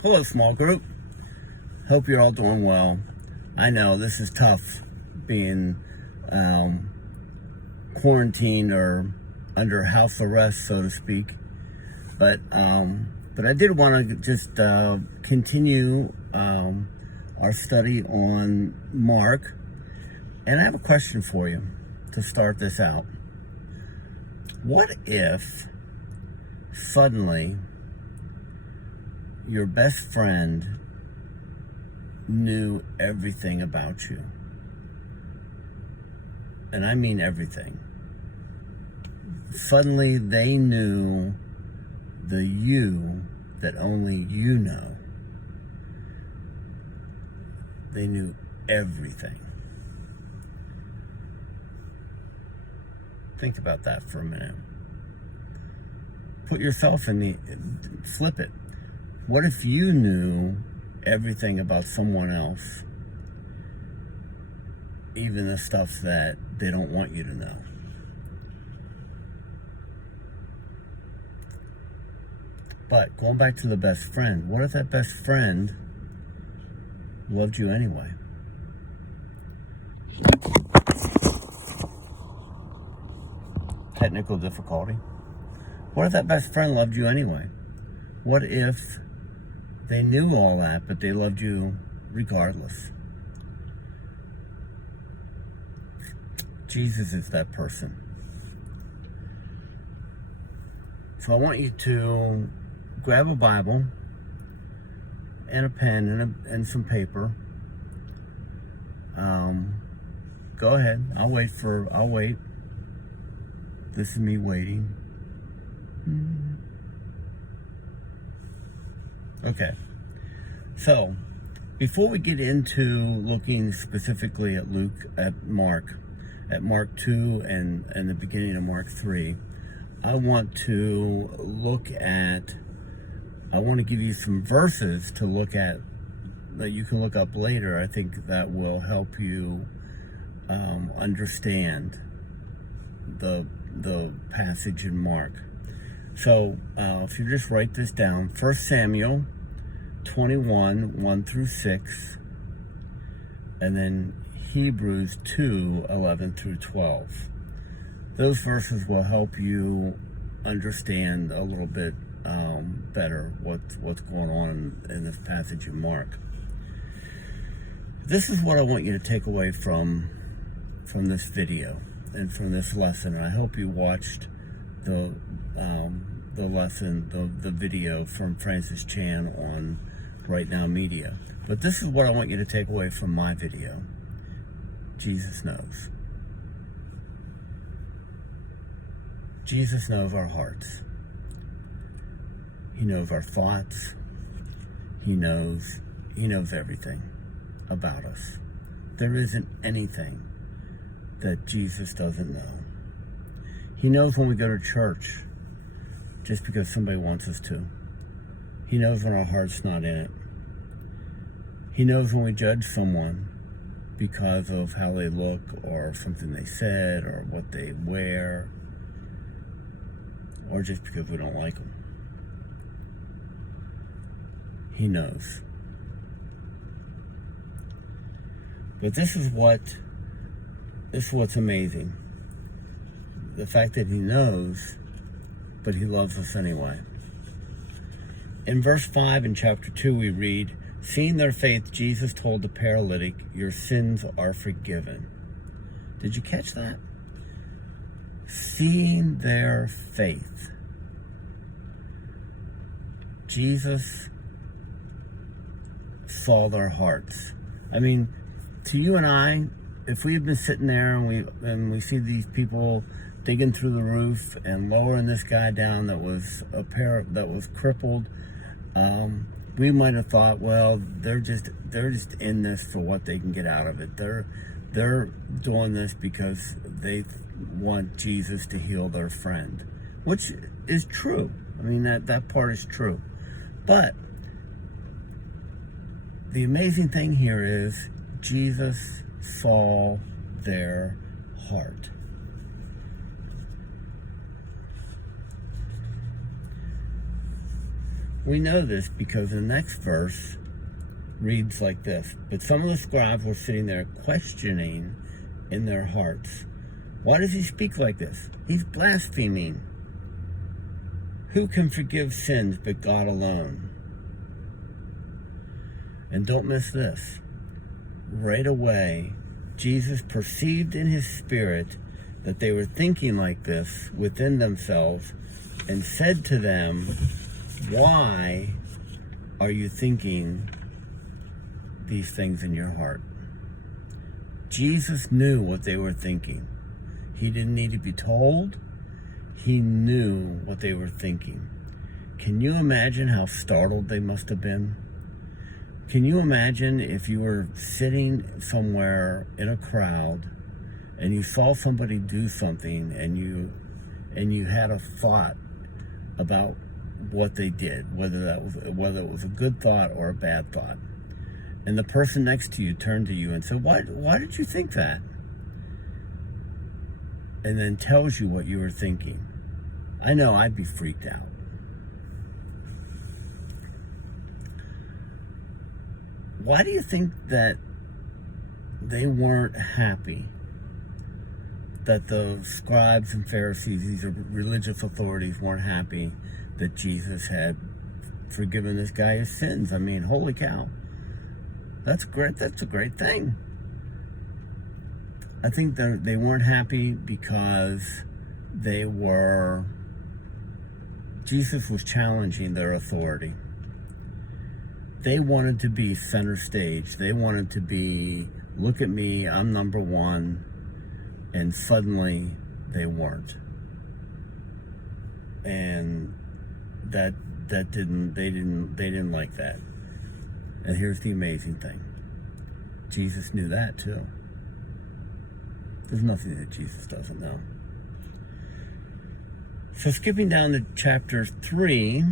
Hello, small group. Hope you're all doing well. I know this is tough being quarantined or under house arrest, so to speak. But I did want to just continue our study on Mark. And I have a question for you to start this out. What if suddenly your best friend knew everything about you? And I mean everything. Suddenly they knew the you that only you know. They knew everything. Think about that for a minute. Put yourself flip it. What if you knew everything about someone else, even the stuff that they don't want you to know? But going back to the best friend, what if that best friend loved you anyway? Technical difficulty. What if that best friend loved you anyway? What if they knew all that, but they loved you regardless? Jesus is that person. So I want you to grab a Bible and a pen and some paper. Go ahead. I'll wait. This is me waiting. Okay. So, before we get into looking specifically at Mark 2 and the beginning of Mark 3, I want to give you some verses to look at that you can look up later. I think that will help you understand the passage in Mark. So if you just write this down, 1 Samuel 21, 1 through 6, and then Hebrews 2, 11 through 12. Those verses will help you understand a little bit better what's going on in this passage in Mark. This is what I want you to take away from this video and from this lesson. And I hope you watched the lesson, the video from Francis Chan on Right Now Media. But this is what I want you to take away from my video. Jesus knows. Jesus knows our hearts. He knows our thoughts. He knows everything about us. There isn't anything that Jesus doesn't know. He knows when we go to church just because somebody wants us to. He knows when our heart's not in it. He knows when we judge someone because of how they look or something they said or what they wear, or just because we don't like them. He knows. But this is what's amazing. The fact that he knows, but he loves us anyway. In verse 5 in chapter 2 we read, "Seeing their faith, Jesus told the paralytic, 'Your sins are forgiven.'" Did you catch that? Seeing their faith. Jesus saw their hearts. I mean, to you and I, if we had been sitting there and we see these people digging through the roof and lowering this guy down that was crippled, we might have thought, well, they're just in this for what they can get out of it. They're doing this because they want Jesus to heal their friend, which is true. I mean, that part is true. But the amazing thing here is Jesus saw their heart. We know this because the next verse reads like this. But some of the scribes were sitting there questioning in their hearts, why does he speak like this? He's blaspheming. Who can forgive sins but God alone? And don't miss this. Right away, Jesus perceived in his spirit that they were thinking like this within themselves and said to them, why are you thinking these things in your heart? Jesus knew what they were thinking. He didn't need to be told. He knew what they were thinking. Can you imagine how startled they must have been? Can you imagine if you were sitting somewhere in a crowd and you saw somebody do something and you had a thought about what they did, whether it was a good thought or a bad thought, and the person next to you turned to you and said, why did you think that? And then tells you what you were thinking. I know I'd be freaked out. Why do you think that they weren't happy that the scribes and Pharisees, these religious authorities, weren't happy that Jesus had forgiven this guy his sins? I mean, holy cow. That's great. That's a great thing. I think that they weren't happy because Jesus was challenging their authority. They wanted to be center stage. They wanted to be, look at me, I'm number one. And suddenly they weren't. And they didn't like that. And here's the amazing thing. Jesus knew that too. There's nothing that Jesus doesn't know. So skipping down to chapter 3,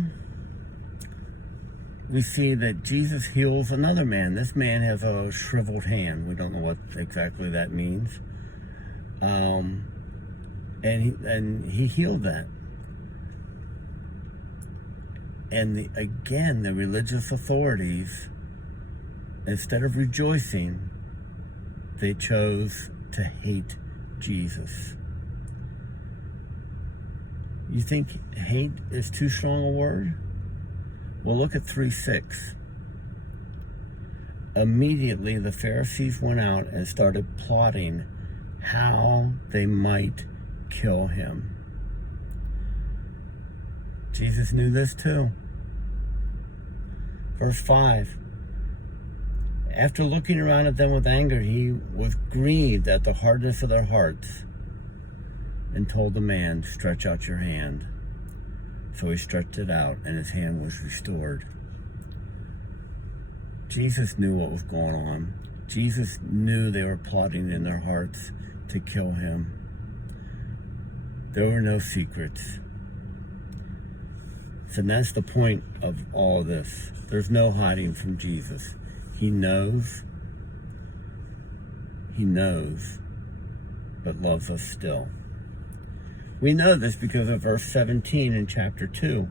we see that Jesus heals another man. This man has a shriveled hand. We don't know what exactly that means. And he healed that. And again, the religious authorities, instead of rejoicing, they chose to hate Jesus. You think hate is too strong a word? Well, look at 3:6. Immediately the Pharisees went out and started plotting how they might kill him. Jesus knew this too. Verse 5. After looking around at them with anger, he was grieved at the hardness of their hearts and told the man, stretch out your hand. So he stretched it out and his hand was restored. Jesus knew what was going on. Jesus knew they were plotting in their hearts to kill him. There were no secrets. So that's the point of all of this. There's no hiding from Jesus. He knows, but loves us still. We know this because of verse 17 in chapter 2.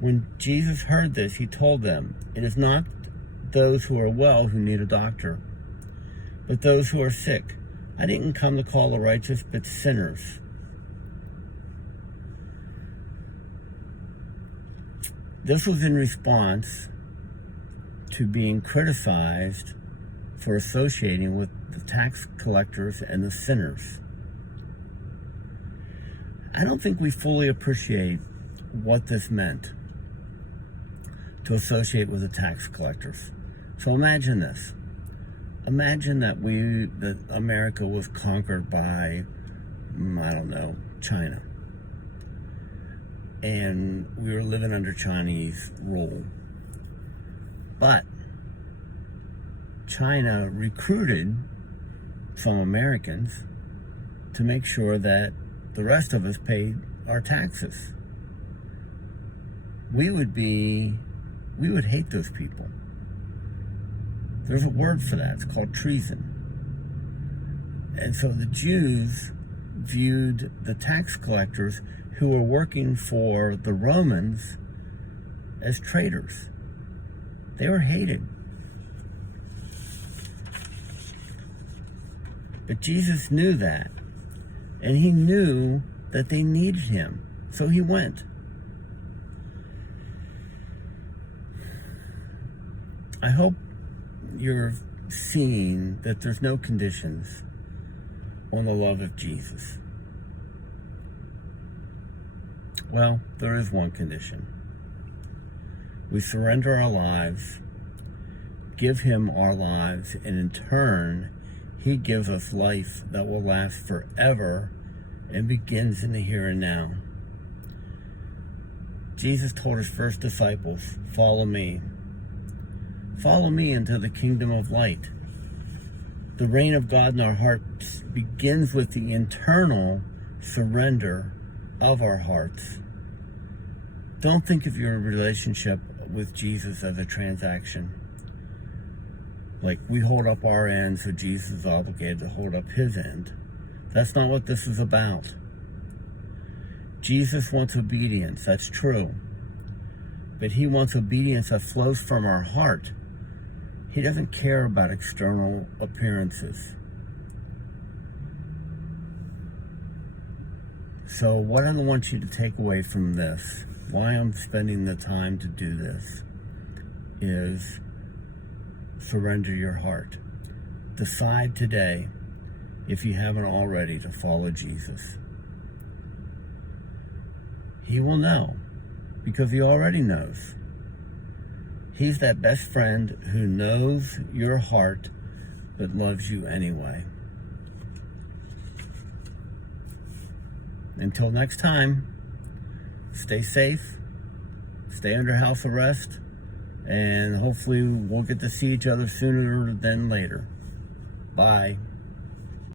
When Jesus heard this, he told them, it is not those who are well who need a doctor, but those who are sick. I didn't come to call the righteous, but sinners. This was in response to being criticized for associating with the tax collectors and the sinners. I don't think we fully appreciate what this meant, to associate with the tax collectors. So imagine this. Imagine that America was conquered by, China. And we were living under Chinese rule. But China recruited some Americans to make sure that the rest of us paid our taxes. We would hate those people. There's a word for that. It's called treason. And so the Jews viewed the tax collectors who were working for the Romans as traitors. They were hated. But Jesus knew that. And he knew that they needed him. So he went. I hope you're seeing that there's no conditions on the love of Jesus. Well, there is one condition. We surrender our lives, give him our lives, and in turn, he gives us life that will last forever and begins in the here and now. Jesus told his first disciples, "Follow me. Follow me into the kingdom of light." The reign of God in our hearts begins with the internal surrender of our hearts. Don't think of your relationship with Jesus as a transaction. Like we hold up our end, so Jesus is obligated to hold up his end. That's not what this is about. Jesus wants obedience, that's true. But he wants obedience that flows from our heart. He doesn't care about external appearances. So what I want you to take away from this, why I'm spending the time to do this, is surrender your heart. Decide today, if you haven't already, to follow Jesus. He will know, because he already knows. He's that best friend who knows your heart, but loves you anyway. Until next time, stay safe, stay under house arrest, and hopefully we'll get to see each other sooner than later. Bye.